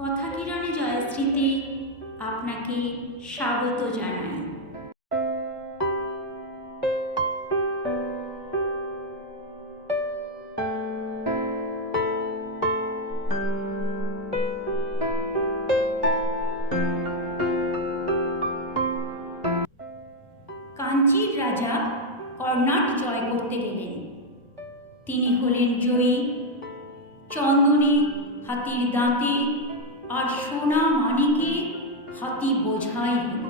কথা কিরণে জয়শ্রীতে আপনাকে স্বাগত জানাই। কাঞ্চির রাজা কর্ণাট জয় করতে গেলেন। তিনি হলেন জয়ী। চন্দনে হাতির দাঁতে আর সোনা মানিকে হাতি বোঝাই হল।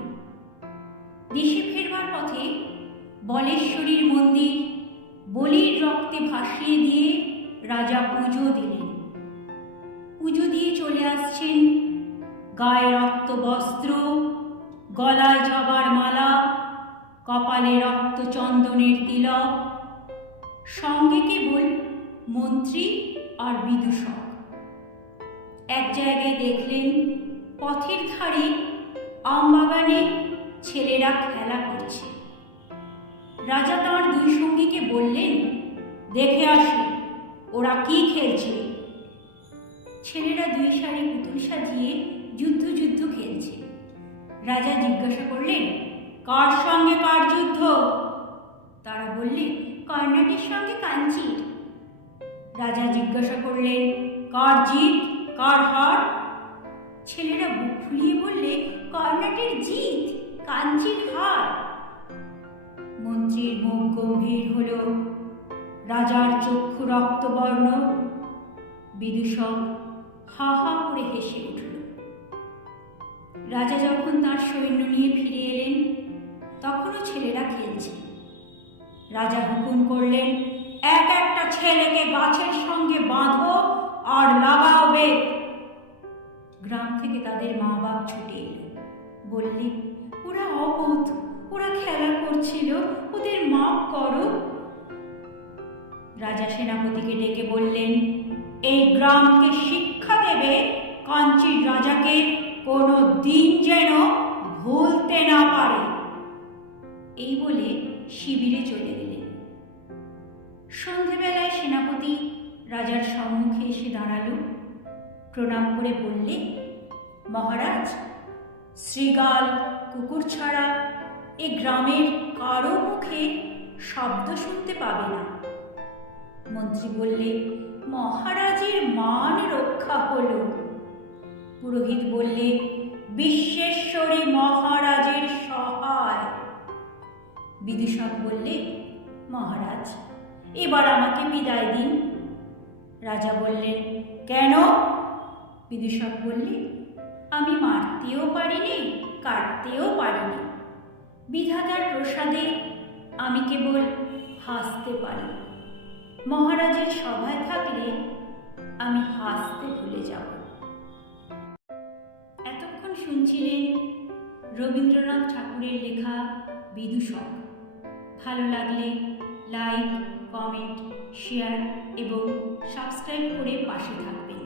দেশে ফেরবার পথে বলেশ্বরীর মন্দির বলির রক্তে ভাসিয়ে দিয়ে রাজা পুজো দিলেন। পুজো দিয়ে চলে আসছেন গায়ে রক্ত বস্ত্র, গলায় জবার মালা, কপালে রক্ত চন্দনের তিলক, সঙ্গে কেবল মন্ত্রী আর বিদূষক। এক জায়গায় দেখলেন পথের ধারে আমবাগানে ছেলেরা খেলা করছে। রাজা তাঁর দুই সঙ্গীকে বললেন, দেখে আসুন ওরা কি খেলছে? ছেলেরা দুই সারি পুতুল সাজিয়ে যুদ্ধ যুদ্ধ খেলছে। রাজা জিজ্ঞাসা করলেন, কার সঙ্গে কার যুদ্ধ? তারা বললে কর্ণাটের সঙ্গে কাঞ্চির। রাজা জিজ্ঞাসা করলেন, কার জিত? কার হার। ছেলেরা বুক ফুলিয়ে বললে, কর্ণাটের জিত, কাঞ্চির হার। মন্ত্রীর মুখ গম্ভীর হল, রাজার চক্ষু রক্তবর্ণ। বিদূষক হা হা করে হেসে উঠল। রাজা যখন তার সৈন্য নিয়ে ফিরে এলেন, তখনও ছেলেরা খেলছে। রাজা হুকুম করলেন, এক একটা ছেলেকে গাছের সঙ্গে বাঁধো আর লাগাও বেগ গ্রাম থেকে তাদের মা বাপ ছুটে এলো। বললে, ওরা অবোধ, ওরা খেলা করছিল, ওদের মাপ করো। রাজা সেনাপতিকে ডেকে বললেন, এই গ্রামকে শিক্ষা দেবে কাঞ্চির রাজাকে কোনো দিন যেন ভুলতে না পারে। এই বলে শিবিরে চলে গেলেন। সন্ধেবেলায় সেনাপতি রাজার সম্মুখে এসে দাঁড়াল। প্রণাম করে বললে, মহারাজ, শ্রীগাল কুকুর ছাড়া এ গ্রামের কারও মুখে শব্দ শুনতে পাবে না। মন্ত্রী বললে, মহারাজের মান রক্ষা হলো। পুরোহিত বললে, বিশ্বেশ্বরী মহারাজের সহায়। বিদূষক বললে, মহারাজ, এবার আমাকে বিদায় দিন। রাজা বললেন, কেন? বিদূষক বললে আমি মারতেও পারিনি, কাটতেও পারিনি। বিধাতার প্রসাদে আমি কেবল হাসতে পারি। মহারাজের সভায় থাকলে আমি হাসতে ভুলে যাব। এতক্ষণ শুনছিলেন রবীন্দ্রনাথ ঠাকুরের লেখা বিদূষক। ভালো লাগলে লাইক কমেন্ট শেয়ার এবং সাবস্ক্রাইব করে পাশে থাকবেন।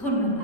ধন্যবাদ।